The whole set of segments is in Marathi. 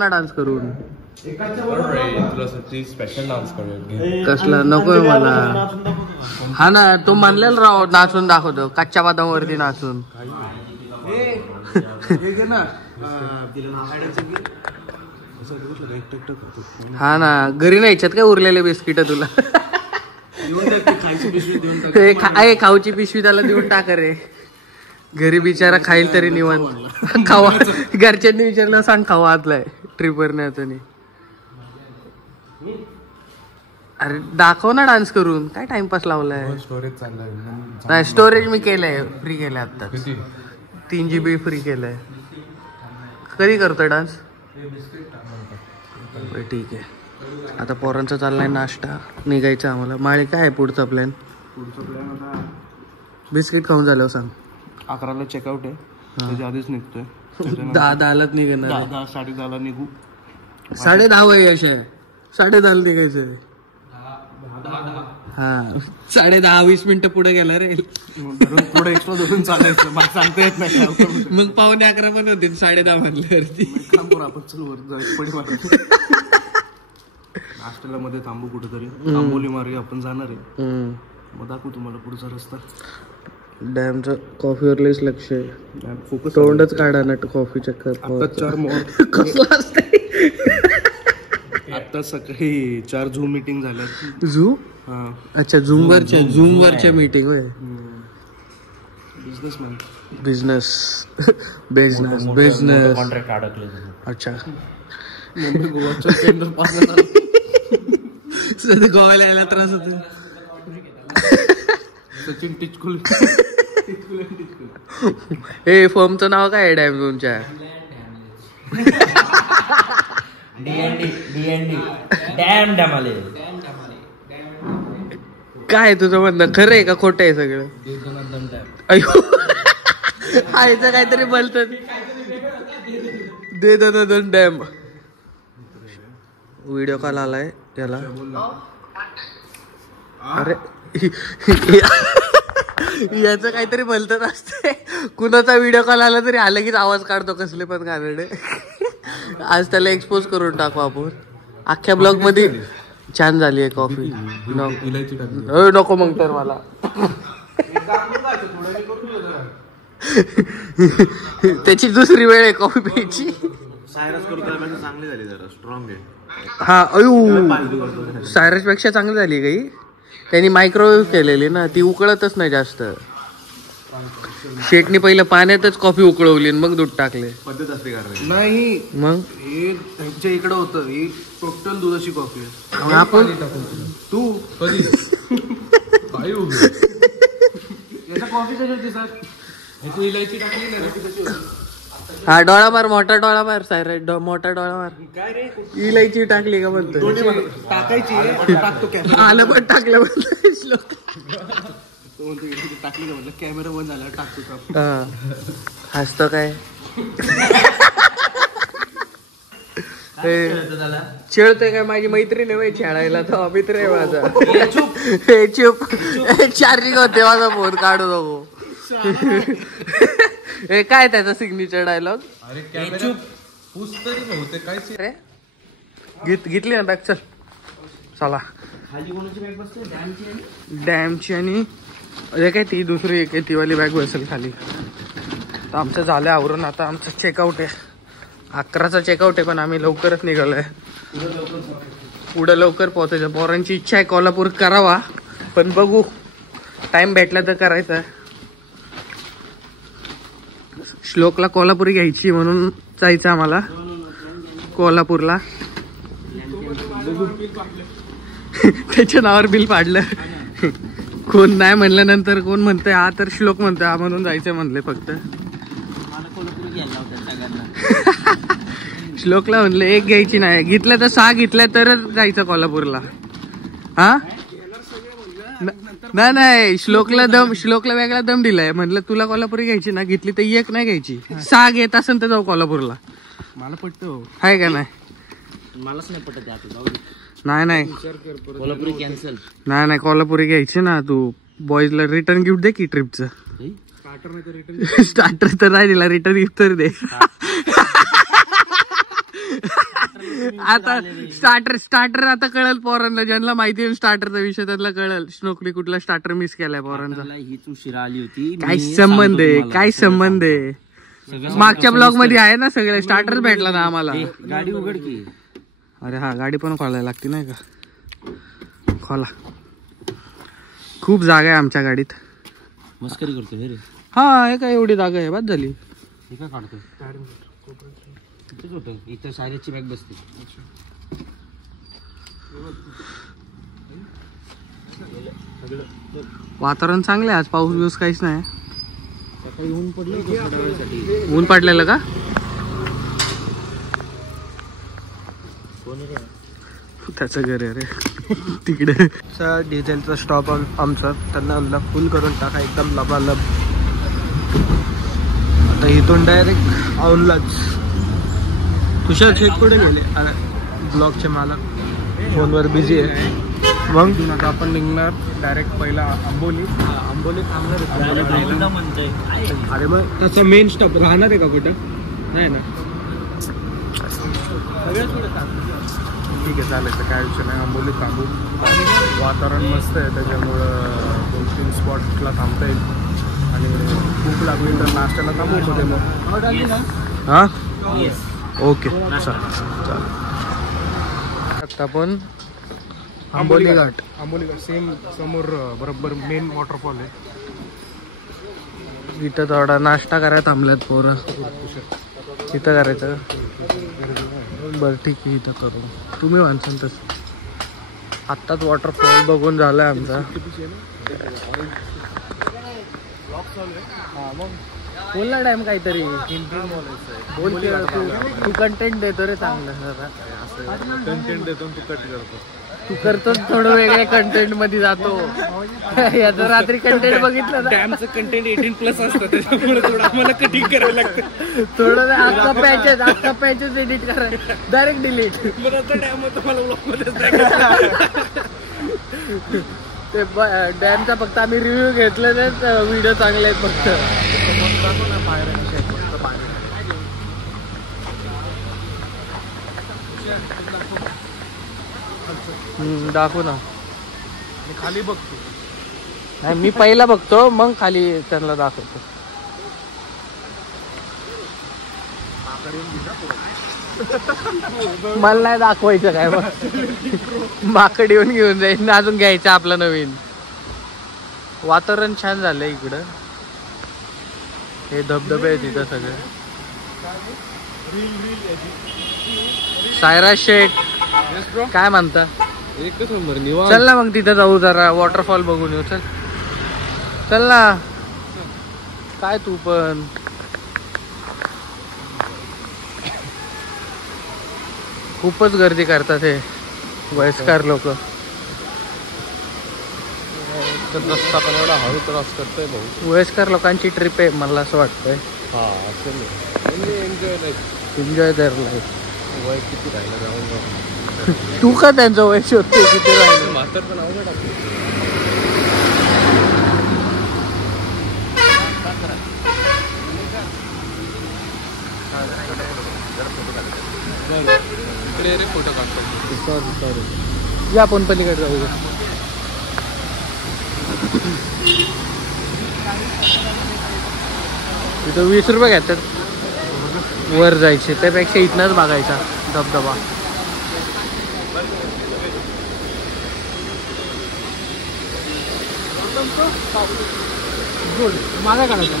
ना डान्स करून. स्पेशल डान्स करूया. कसला नकोय मला. हा ना तो म्हणलेला राव नाचून दाखवतो कच्च्या बदामावरती नाचून. हा ना घरी नाही याच्यात काय उरलेले बिस्किट तुला. खाऊची पिशवी त्याला देऊन टाका रे. घरी बिचारा खाईल तरी निवांत. खावा घरच्यांनी विचारलं सांग खावा आतलाय ट्रिपवर नाही. अरे दाखव ना डान्स करून. काय टाइमपास लावलाय. स्टोरेज चाललंय. नाही स्टोरेज मी केलंय फ्री केलंय आता. 3 GB फ्री केलंय. कधी करतोय डान्स. ठीक आहे. आता पोरांचा चाललाय नाश्ता. निघायचं आम्हाला. माळी काय आहे पुढचा प्लॅन. बिस्किट खाऊन झालं सांग. 11ला चेकआउट आहे. त्याच्या आधीच निघतोय. 10:10लाच निघणार. 10:10 निघू. 10:30 वय असे 10:30 निघायचं. हा 10:10-20 मिनिटं पुढे गेला रे. पुढे एक्स्ट्रा धरून चालायचं. मला सांगता येत नाही. मग 11:15 पण होते 10:30 म्हणल्यावरती. आपण चल वर पडी मार. नाश्त्याला मध्ये थांबू कुठेतरी. आंबोली मार्गे आपण जाणार आहे. मग दाखवू तुम्हाला पुढचा रस्ता. डॅमचं कॉफीवर लईच लक्ष आहे. फोकस तोंडच काढा ना कॉफी चक्कर. कसलं असते. आता सकाळी 4 झूम मीटिंग झाल्या. झू. अच्छा झूम वरच्या मीटिंग होय. बिझनेस कॉन्ट्रॅक्ट अडकले. अच्छा गोवाच्या केंद्र पास गोव्याला यायला त्रास होतो. सचिन टिचकुल. हे फॉर्मचं नाव काय आहे डॅम तुमच्या. डॅम डॅमाले. काय तुझं म्हणणं खरं आहे का खोटं आहे सगळं. अयो आईचं काहीतरी बोलतात. दे दन डॅम. व्हिडिओ कॉल आलाय त्याला. अरे याचं काहीतरी बोलतात असते. कुणाचा व्हिडिओ कॉल आला तरी आलं की आवाज काढतो कसले पण गाणे. आज त्याला एक्सपोज करून टाकू आपण. अख्ख्या ब्लॉग मध्ये. छान झाली आहे कॉफी. नको मग तर मला. त्याची दुसरी वेळ आहे कॉफी प्यायची. चांगली झाली जरा स्ट्रॉंग आहे. हा अयो सायरस पेक्षा चांगली झाली काही. त्यांनी मायक्रोवेव्ह केलेली ना ती उकळतच नाही जास्त. शेटनी पहिलं पाण्यातच कॉफी उकळवली मग दूध टाकले. पद्धत असते नाही. मग हे त्यांच्या इकडं होतं. ही टोटल दुधाची कॉफी आहे. आपण तू कधी याचा कॉफी कशी होती सर. तू इलायची टाकली ना. हा डोळा मार. मोठा डोळा मार. सायरा मोठा डोळा मार. काय रे इलायची टाकली का म्हणतो. टाकायची टाकतो कॅमेरा. आलं पण टाकलं म्हणलं. टाकली का म्हटलं कॅमेरा बंद झाला टाकतो. हसतो काय. खेळतोय काय. माझी मैत्रीण आहे खेळायला. तो मित्र आहे माझा. हे चुप. चार्जिंग होते माझा फोन काढू नको. हे काय त्याचा सिग्नेचर डायलॉग. घेतली ना बॅग. चल चला. डॅमची आणि काय ती दुसरी एक ती वाली बॅग बसेल खाली. तर आमचं झालं आवरून. आता आमचं चेकआउट आहे. 11चा चेकआउट आहे पण आम्ही लवकरच निघालोय. पुढं लवकर पोहोचायचं. पोरांची इच्छा आहे कोल्हापूर करावा पण बघू टाइम भेटला तर करायचा. श्लोकला कोल्हापुरी घ्यायची म्हणून जायचं आम्हाला कोल्हापूरला. त्याच्या नावावर बिल पाडलं. कोण नाही म्हणल्यानंतर कोण म्हणतंय हा तर श्लोक म्हणतोय हा म्हणून जायचं म्हणले फक्त. श्लोकला म्हणलं एक घ्यायची नाही. घेतल्या तर 6 घेतल्या तरच जायचं कोल्हापूरला. हा नाही श्लोकला वेगळा दम दिलाय. म्हणलं तुला कोल्हापुरी घ्यायची ना घेतली तर एक नाही घ्यायची. 6 घेत असेल तर जाऊ कोल्हापूरला. मला पटतं आहे का नाही. मलाच नाही पटत. नाही कोल्हापुरी कॅन्सल. नाही कोल्हापुरी घ्यायची ना. तू बॉईजला रिटर्न गिफ्ट दे की ट्रिपचं. स्टार्टर तर नाही दिला रिटर्न गिफ्ट तर दे. आता स्टार्टर आता कळल पोरांना, ज्यांना माहिती आहे स्टार्टरचा विषय त्यांना कळल स्नोकली कुठला स्टार्टर मिस केलाय पोरांचा. हीच उशिरा आली होती. काय संबंध आहे, काय संबंध आहे. मागच्या ब्लॉग मध्ये आहे ना सगळे स्टार्टर भेटला ना आम्हाला. गाडी उघड की. अरे हा गाडी पण खोलायला लागते नाही का. खोला, खूप जागा आहे आमच्या गाडीत. मस्करी करतो रे. हा हे काय एवढी जागा आहे, बाद झाली. हे काय काढतो इथंच होतं, इथं सायलेजची बॅग बसते. वातावरण चांगलं आहे आज, पाऊस बिऊस काहीच नाही. सकाळी ऊन पडलं होतं थोड्या वेळासाठी. ऊन पडलेलं का त्याचं घर आहे रे तिकडे. डिझेलचा स्टॉप आमचा, त्यांना आणला फुल करून टाका एकदम लबालब. आता इथून डायरेक्ट औंधलाच. तुषार शेठ कुठे गेले, ब्लॉगचे मालक फोनवर बिझी आहे. मग आता आपण निघणार डायरेक्ट पहिला आंबोली. आंबोली थांबणार. अरे मग त्याचा मेन स्टॉप राहणार आहे का कुठं, नाही ना. ठीक आहे चालेल, तर काय विषय नाही. आंबोलीत थांबू, वातावरण मस्त आहे त्याच्यामुळं 2-3 स्पॉटला थांबता येईल. आणि भूक लागली तर नाश्त्याला थांबू मध्ये मग. हां ओके चालेल. आता आपण आंबोली घाट सेम समोर बरोबर मेन वॉटरफॉल आहे. इथं थोडा नाश्ता करायला थांबल्यात पोरं. इथं करायचं बरं ठीक आहे, इथं करू. तुम्ही म्हणसान तसं. आत्ताच वॉटरफॉल बघून झालाय आमचा. बोल ना टाइम काहीतरी बोल. तू कंटेंट देतो रे चांगलं. कंटेंट देतो तू कट करतो. तू करतो थोडं वेगळ्या कंटेंट मध्ये जातो. याचं रात्री कंटेंट बघितलं ना, डॅमचं कंटेंट 18+ असतं त्याच्यामुळे थोडं आम्हाला कटिंग करायला लागतं. थोडं अख्खा पॅचेस एडिट करायला डायरेक्ट डिलीट. डॅम तुम्हाला ब्लॉगमध्येच ते डॅमचा फक्त आम्ही रिव्ह्यू घेतले नाहीत, व्हिडिओ चांगले आहेत फक्त. दाखवू ना. खाली बघतो. नाही मी पहिला बघतो मग खाली त्यांना दाखवतो. मला नाही दाखवायचं काय मग. माकड येऊन घेऊन जाईल. अजून घ्यायचं आपलं नवीन. वातावरण छान झालंय इकडं. हे धबधबे आहेत इथं सगळे. सायरा शेठ काय म्हणता. एकच नंबर निवांत. चल ना मग तिथं जाऊ, जरा वॉटरफॉल बघून येऊ. चल ना. काय तू पण खूपच गर्दी करतात हे वयस्कर लोक. रस्ता पण एवढा हळू क्रॉस करतोय भाऊ. वयस्कर लोकांची ट्रिप आहे मला असं वाटतंय. हा असेल. एन्जॉय कर लाईफ. वय किती राहिलं जाऊन जाऊन. तू का त्यांचं वय शोधते किती राहिलं. म्हातार पण अवघड आहे. इकडे रे फोटो काढतो. सॉरी या आपण पलीकडे जाऊया. तिथं 20 रुपये घेतात वर जायचे, त्यापेक्षा इथनच बघायचा धबधबा. मागा काढायचा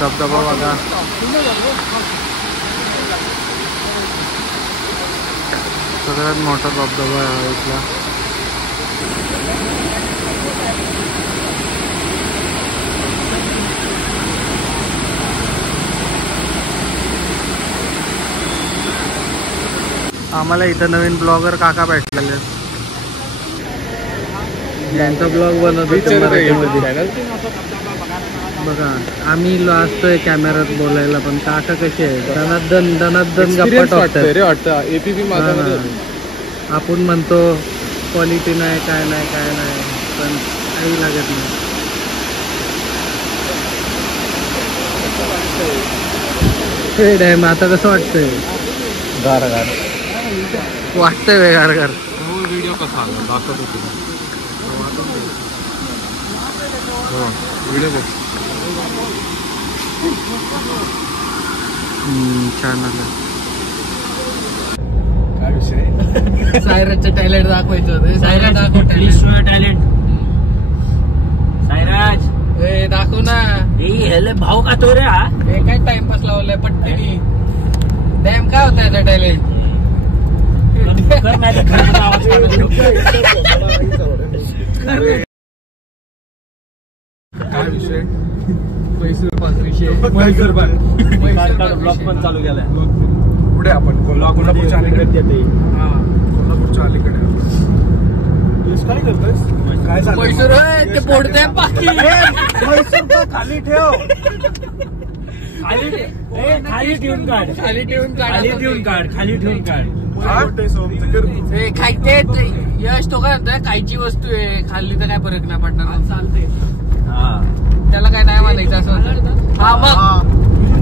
धबधबा बघा. सगळ्यात मोठा धबधबा आहे इथला. आम्हाला इथं नवीन ब्लॉगर काका भेटलेले. ज्यांचा ब्लॉग बनवतो बघा. आम्ही असतोय कॅमेऱ्यात बोलायला, पण काका कसे आहे दनादन गप्पा टाकतात. आपण म्हणतो क्वालिटी नाही काय नाही पण काही लागत नाही. डॅम आता कसं वाटतंय? गार गार वाटतंय गार गार. व्हिडिओ कसा आला दाखवत होती व्हिडिओ छान आलं. काय विषय सायराजचं टॅलेंट दाखवायचं होतं. सायराज दाखव टॅलेंट. सायराज दाखव ना. ह्याला भाव का तो रे हा? हे काय टाइमपास लावलाय पट्टी. डॅम काय होता याचा टॅलेंट? काय विषय मैसूर पाक विषय. मैसूर पाक ब्लॉग पण चालू केलाय. पुढे आपण कोल्हापूरच्या अलीकडे. कोल्हापूरच्या अलीकडे काय करतोस? काय झालं? मैसूर ते पोडते पाकी. मैसूर खाली ठेव. खाली ठेवून काढ. खाली ठेवून खाली ठेवून काढ. खायचे यश तो काय म्हणतोय खायची वस्तू आहे खाल्ली तर काय फरक नाही पडणार. चालते त्याला काय नाही मानायचं असं. हा मग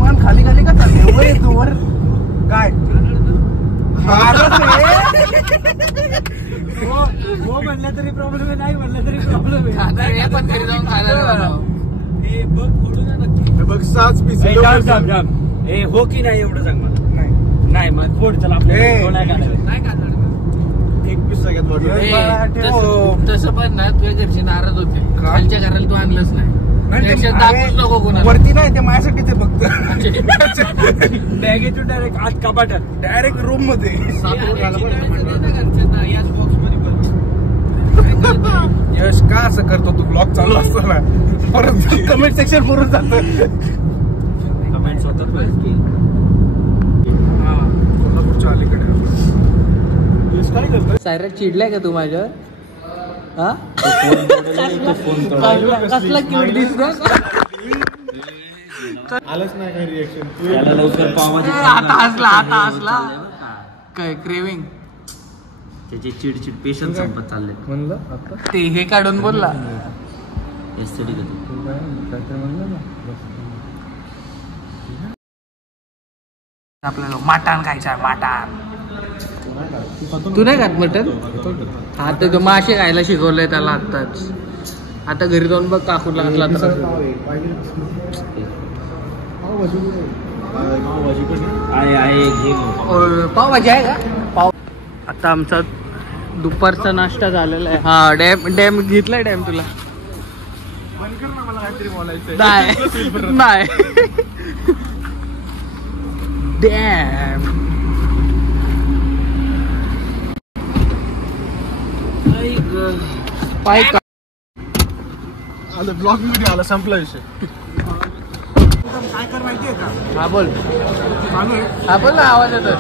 मन खाली खाली का चालते वर काय हो म्हणलं तरी प्रॉब्लेम आहे, नाही म्हणलं तरी प्रॉब्लेम आहे. पण घरी जाऊन खायला बघ फोडून नक्की बघ 6 पीस हो की नाही एवढं सांग मला. नाही मग फोड चला आपल्याला नाही काढायला. एक पीस सगळ्यात तसं पण ना तुझ्या घरचे नाराज होते. खालच्या घराला तू आणलंच नाही. दाखवूच नको कोणाला. वरती नाही ते माझ्यासाठी ते फक्त बॅगेतून डायरेक्ट आत कपाटात डायरेक्ट रूम मध्ये. यश का असं करतो तू? ब्लॉग चालू असताना परत कमेंट सेक्शन भरून जात. कमेंट्स होतात. कोल्हापूरच्या अलीकडे काय करतोय? सायराज चिडलाय का तू माझ्यावर? हा कसला क्यूट दिसतो. आलंच नाही काय रिएक्शन. त्याला लवकर पावाची आता हसला काय क्रेविंग. त्याची चिडचिड पेशंट संपत चालले. म्हणलं आता ते हे काढून बोलला. आपल्याला मटण खायचं आहे. मटण तू नाही खात मटण? हा तर तो मासे खायला शिकवलंय त्याला आत्ताच. आता घरी जाऊन बघ काकूला घातला तर. पावभाजी आहे का? पाव. आता आमचा दुपारचा नाश्ता झालेला आहे. हा डॅम घेतलाय. डॅम तुला बंद कर ना, मला काहीतरी बोलायचं नाही. डॅम पाय का आलं ब्लॉग मध्ये आला. संपला विषय. काय कर माहितीये का? हा बोल. चालू आहे. हा बोल ना. आवाज येतोय.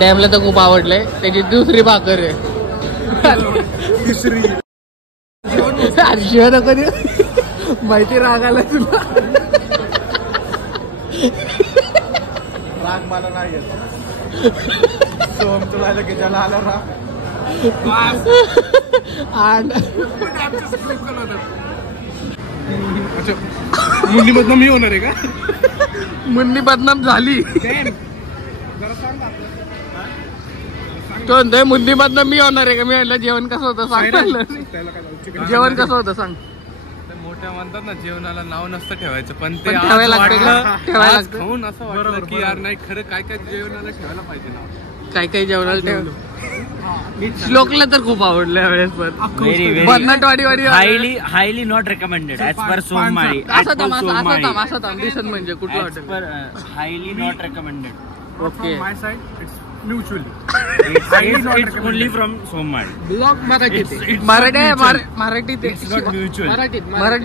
डॅमला तर खूप आवडलंय. त्याची दुसरी भाकर आहे. तिसरी शिवाय नको देऊ. माहिती राग आला तुला. राग मला नाही येत. सोम तुला आलं की ज्याला आला राग. अच्छा मुंडी मधनं मी होणार आहे का? मुन्नी बदनाम झाली. तो म्हणतोय मुंडी मधनं मी होणार आहे का? मी म्हणलं जेवण कसं होतं सांग. जेवण कसं होतं सांग. मोठ्या म्हणतात ना जेवणाला नाव नसतं ठेवायचं पण ते ठेवायला लागतं. खाऊन असं वाटलं की यार नाही खरं काय काय जेवणाला ठेवायला पाहिजे नाव. काय काय जेवणाला ठेव. श्लोकला तर खूप आवडलं यावेळेस. पण Bannatwadi highly not recommended as per सोमवारी. असं थांब दिसन म्हणजे कुठलं hotel. Highly not recommended. Okay. My side it's mutually only from सोमवारी. ब्लॉग मराठीत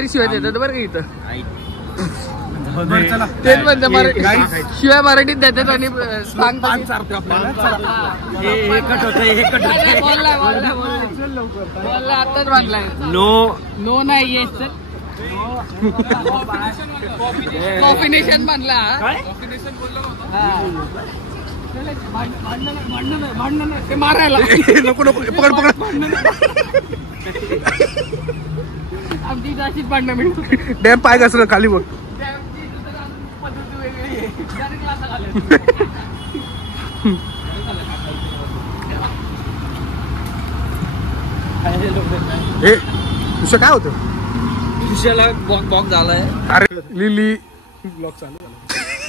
शिवाय देतात बरं का इथं. तेच म्हणते शिवाय मराठीत देतात आणि आताच वाटलाय. नो नाही येस कॉम्बिनेशन म्हणला. ते मारायला नको नको पकड पकड आमची अशीच भांडणं मिळतो. डॅम पाय घसरलं खाली बघ. हे तुझं काय होतं? दुसऱ्याला बॉक झालाय. अरे लिली ब्लॉग चालू झाला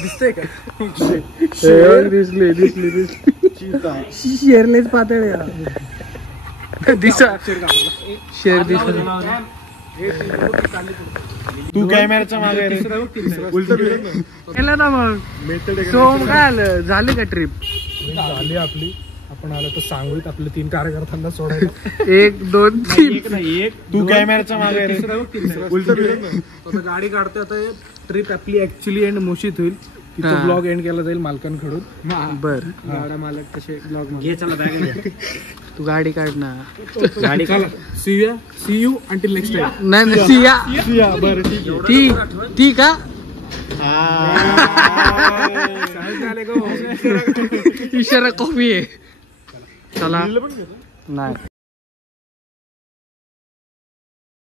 दिसतंय का? दिसली शेरलेच पातळ दिसा शेर दिसत. तू कॅमेराच्या मागे केलं ना मग. सोम काय आलं, झाली का ट्रिप? झाली आपली. आपण आलो तर सांगूत आपल्या 3 कार्यकर्त्यांना सोडायला. 1 2 3 तू कॅमेराच्या मागे गाडी काढतोय आता. ट्रिप आपली ऍक्च्युली एंड मोशीत होईल. तिथं ब्लॉग एंड केला जाईल मालकांकडून. बर गाडा मालक तसे ब्लॉग घे चला बॅग. तू गाडी काढ ना. गाडी see you until next time. नाही सिया बरं ठीक आहे. ती का काय झालं गो? इशारा कॉफी आहे. चला नाही